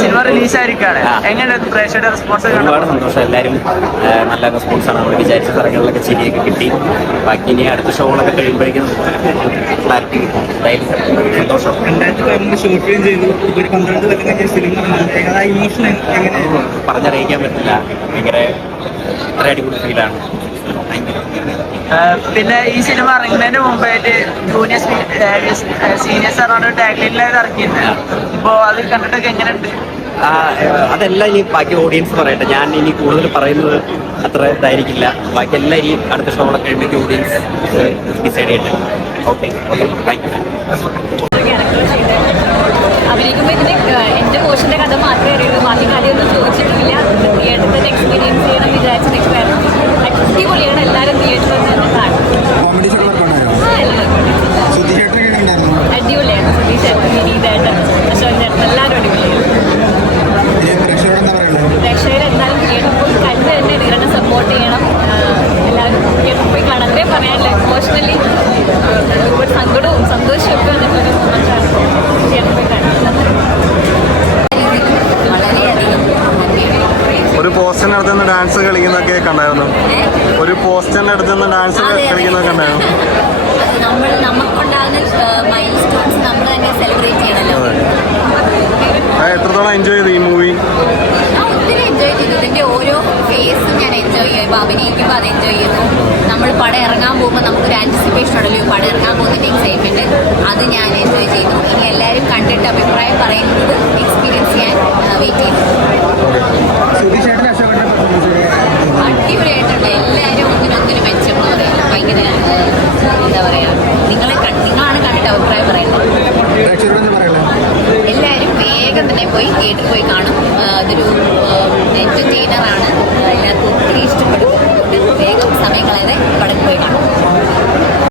Cinema release ആയിരിക്കാണ് എങ്ങനെയാണ് പ്രേക്ഷകരുടെ response ഒരുപാട് സന്തോഷം. എല്ലാവരും നല്ല നല്ല റെസ്പോൺസാണ് നമ്മൾ വിചാരിച്ച സ്ഥലങ്ങളിലൊക്കെ ശരിയൊക്കെ കിട്ടി. ബാക്കി ഇനി അടുത്ത ഷോകളൊക്കെ കഴിയുമ്പോഴേക്കും ക്ലാരിറ്റി സന്തോഷം. പറഞ്ഞറിയിക്കാൻ പറ്റില്ല. ഭയങ്കര അത്ര അടിപൊളി ഫീലാണ് പിന്നെ ഈ സിനിമ ഇറങ്ങുന്നതിന് മുമ്പായിട്ട് ജൂനിയർ സാറോട് പറഞ്ഞ ടാഗ്ലൈനിലായത് ഇറക്കിയിട്ടുണ്ട് ഇപ്പോ അത് കണ്ടിട്ടൊക്കെ എങ്ങനെയുണ്ട്? അതെല്ലാം ഇനി ബാക്കി ഓഡിയൻസ് പറയട്ടെ. ഞാൻ ഇനി കൂടുതൽ പറയുന്നത് അത്ര ഇതായിരിക്കില്ല. ബാക്കി എല്ലാം ഇനി അടുത്ത ഷോകളെ കഴിഞ്ഞിട്ട് ഓഡിയൻസ് ഡിസൈഡ് ചെയ്യട്ടെ. Okay okay thank you character ചെയ്ത് അഭിനയിക്കുമ്പോൾ ഇതിന്റെ ഏഹ്, എന്റെ പോർഷന്റെ കഥ മാത്രമേ അറിയുള്ളൂ ബാക്കി കാര്യമൊന്നും ചോദിച്ചിട്ടില്ല തിയേറ്ററിൽ തന്നെ എക്സ്പീരിയൻസ് ചെയ്യണം വിചാരിച്ച നെക്സ്റ്റ് വരണം അടിപൊളിയാണ് എല്ലാവരും തിയേറ്ററിൽ തന്നെ കാണും കോമഡി ഷോകളൊക്കെ ഉണ്ടായോ ആ എല്ലാം സുധി ചേട്ടനൊക്കെ ഉണ്ടായിരുന്നു അടിപൊളിയായിരുന്നു സതീഷ് ചേട്ടൻ വിനീതായിട്ട് അശോക് ചേട്ടൻ എല്ലാവരും അടിപൊളിയായിരുന്നു ഇനി പ്രേക്ഷകരോട് എന്താ പറയുന്നത് പ്രേക്ഷകർ എന്തായാലും തിയേറ്ററിൽ പോയി കണ്ട് തന്നെ നിങ്ങളെ സപ്പോർട്ട് ചെയ്യണം ആഹ് എല്ലാവരും തിയേറ്ററിൽ പോയി കാണാൻ അതേ പറയാനില്ല ഇമോഷണലി ഒരുപാട് സങ്കടവും സന്തോഷവും ഒക്കെ വന്നിട്ടുള്ള കാണുന്നത് ഒരു പോസ്റ്ററിന്റെ അടുത്ത് നിന്ന് ഡാൻസ് കളിക്കുന്നൊക്കെ കണ്ടായിരുന്നു? ഒരു പോസ്റ്ററിന്റെ അടുത്ത് നിന്ന് ഡാൻസ് കളിക്കുന്നൊക്കെ ഉണ്ടായിരുന്നു നമ്മൾ നമുക്കുണ്ടാകുന്ന മൈൽ സ്റ്റോൺസ് നമ്മൾ തന്നെ സെലിബ്രേറ്റ് ചെയ്യണമല്ലോ എത്രത്തോളം എൻജോയ് ചെയ്തു ഈ മൂവി ഒത്തിരി എൻജോയ് ചെയ്തു. ഇതിന്റെ ഓരോ ഫേസും ഞാൻ എൻജോയ് ചെയ്യുമ്പോൾ അഭിനയിക്കുമ്പോൾ അത് എൻജോയ് ചെയ്യുന്നു. നമ്മൾ പടം ഇറങ്ങാൻ പോകുമ്പോൾ നമുക്കൊരു ആന്റിസിപ്പേഷൻ ഉണ്ടല്ലോ പടം ഇറങ്ങാൻ പോകുന്നതിന്റെ എക്സൈറ്റ്മെന്റ് അത് ഞാൻ എൻജോയ് ചെയ്തു ഇനി എല്ലാവരും കണ്ടിട്ട് അഭിപ്രായം പറയുന്നത് എക്സ്പീരിയൻസ് ചെയ്യാൻ വെയിറ്റ് ചെയ്തു അടിപൊളിയായിട്ടുണ്ട്. എല്ലാവരും ഒന്നിനൊന്നിനും മെച്ചം എന്ന് പറയുന്നത് ഭയങ്കര എന്താ പറയുക നിങ്ങളെ നിങ്ങളാണ് കണ്ടിട്ട് അഭിപ്രായം പറയുന്നത്. എല്ലാവരും വേഗം തന്നെ പോയി തിയേറ്ററിൽ പോയി കാണും. അതൊരു എന്റർടൈനറാണ്